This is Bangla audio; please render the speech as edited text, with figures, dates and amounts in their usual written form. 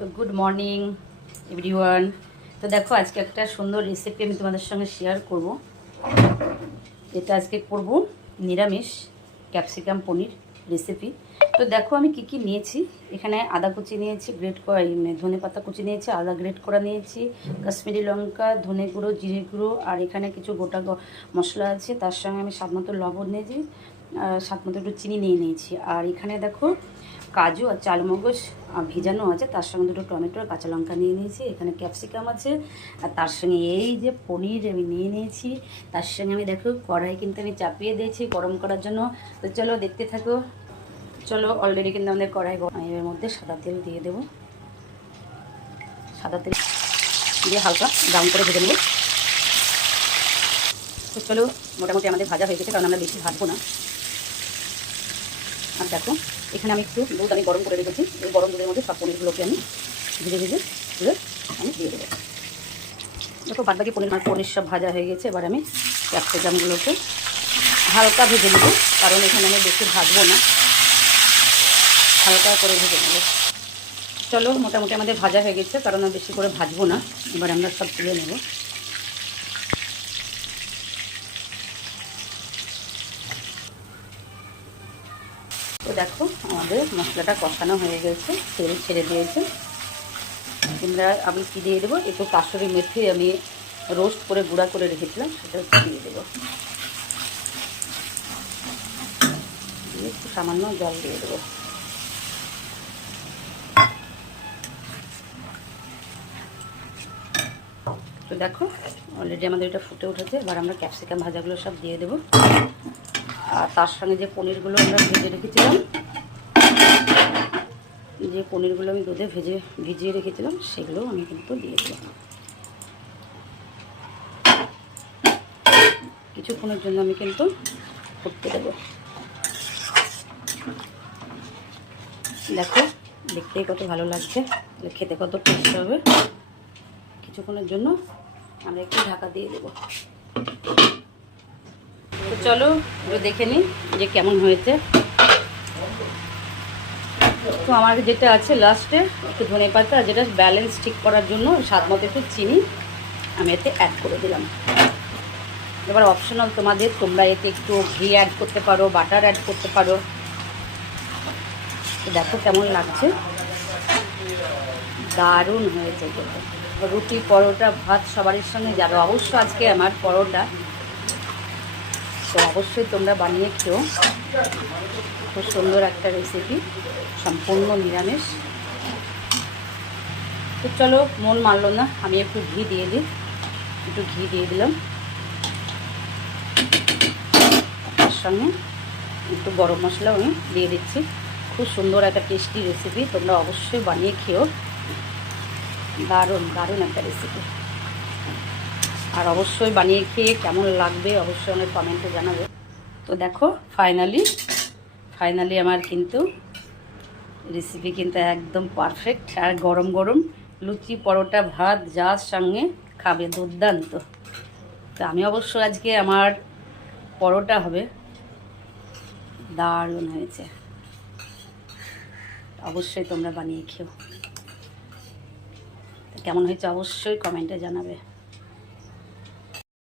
তো গুড মর্নিং এভরিওয়ান। তো দেখো আজকে একটা সুন্দর রেসিপি আমি তোমাদের সঙ্গে শেয়ার করব। এটা আজকে করব নিরামিষ ক্যাপসিকাম পনির রেসিপি। তো দেখো আমি কি কি নিয়েছি। এখানে আদা কুচি নিয়েছি, গ্রেট করা ধনে পাতা কুচি নিয়েছি, আদা গ্রেট করা নিয়েছি, কাশ্মীরি লঙ্কা, ধনে গুঁড়ো, জিরে গুঁড়ো, আর এখানে কিছু গোটা মশলা আছে। তার সঙ্গে আমি স্বাদ মতো লবণ নিয়েছি, স্বাদ মতো একটু চিনি নিয়ে নিয়েছি। আর এখানে দেখো কাজু আর চালমগজ ভিজানো আছে, তার সঙ্গে দুটো টমেটো আর কাঁচা লঙ্কা নিয়ে নিয়েছি। এখানে ক্যাপসিকাম আছে, আর তার সঙ্গে এই যে পনির আমি নিয়ে নিয়েছি। তার সঙ্গে আমি দেখো কড়াই কিন্তু আমি চাপিয়ে দিয়েছি গরম করার জন্য। তো চলো দেখতে থাকো। চলো অলরেডি কিন্তু আমাদের কড়াই এর মধ্যে সাদা তেল দিয়ে দেবো। সাদা তেল দিয়ে হালকা ব্রাউন করে ভেজে নেব। তো চলো মোটামুটি আমাদের ভাজা হয়ে গেছে, কারণ আমরা বেশি ভাজবো না। আর দেখো এখানে আমি একটু দুধ আমি গরম করে রেখেছি। এই গরম দুধের মধ্যে সব পনিরগুলোকে আমি ভেজে ভেজে তুলে আমি দিয়ে দেবো। দেখো বাদবাকি পনির সব ভাজা হয়ে গেছে। এবার আমি ক্যাপসিকামগুলোকে হালকা ভেজে নেব, কারণ এখানে আমি বেশি ভাজবো না, হালকা করে ভেজে নেব। চলো মোটামুটি আমাদের ভাজা হয়ে গেছে, কারণ আমি বেশি করে ভাজবো না। এবার আমরা সব তুলে নেব। তো দেখো আমাদের মশলাটা কষানো হয়ে গেছে, তেল ছেড়ে দিয়েছে। আমি কী দিয়ে দেবো, একটু কাসুরি মেথি আমি রোস্ট করে গুঁড়া করে রেখেছিলাম, সেটা দিয়ে দেবো। দিয়ে একটু সামান্য জল দিয়ে দেবো। তো দেখো অলরেডি আমাদের এটা ফুটে উঠেছে। এবার আমরা ক্যাপসিকাম ভাজাগুলো সব দিয়ে দেবো। আর তার সঙ্গে যে পনিরগুলো আমরা ভেজে রেখেছিলাম, যে পনিরগুলো আমি দুধে ভিজিয়ে রেখেছিলাম, সেগুলো আমি কিন্তু দিয়ে দিলাম। কিছুক্ষণের জন্য আমি কিন্তু ফুটতে দেবো। দেখো দেখতেই কত ভালো লাগছে, খেতে কত টেস্ট হবে। কিছুক্ষণের জন্য আমরা একটু ঢাকা দিয়ে দেবো। তো চলো একটু দেখে নিই যে কেমন হয়েছে। তো আমার যেটা আছে লাস্টে একটু ধনে পাতা, যেটা ব্যালেন্স ঠিক করার জন্য স্বাদ মতো একটু চিনি আমি এতে অ্যাড করে দিলাম। এবার অপশনাল তোমাদের, তোমরা এতে একটু ঘি অ্যাড করতে পারো, বাটার অ্যাড করতে পারো। তো দেখো কেমন লাগছে, দারুণ হয়েছে কিন্তু। রুটি, পরোটা, ভাত সবারই সঙ্গে যাবে। অবশ্য আজকে আমার পরোটা, তো অবশ্যই তোমরা বানিয়ে খেও। খুব সুন্দর একটা রেসিপি, সম্পূর্ণ নিরামিষ। তো চলো মন মানলো না, আমি একটু ঘি দিয়ে দিই। একটু ঘি দিয়ে দিলাম, তার সঙ্গে একটু গরম মশলাও আমি দিয়ে দিচ্ছি। খুব সুন্দর একটা টেস্টি রেসিপি, তোমরা অবশ্যই বানিয়ে খেও। দারুণ দারুণ একটা রেসিপি। আর অবশ্যই বানিয়ে খেয়ে কেমন লাগবে অবশ্যই আমাকে কমেন্টে জানাবে। তো দেখো ফাইনালি আমার কিন্তু রেসিপি কিন্তু একদম পারফেক্ট। আর গরম গরম লুচি, পরোটা, ভাত যার সঙ্গে খাবে, দুর্দান্ত। তো আমি অবশ্য আজকে আমার পরোটা হবে, দারুণ হয়েছে। অবশ্যই তোমরা বানিয়ে খেও। কেমন হয়েছে অবশ্যই কমেন্টে জানাবে।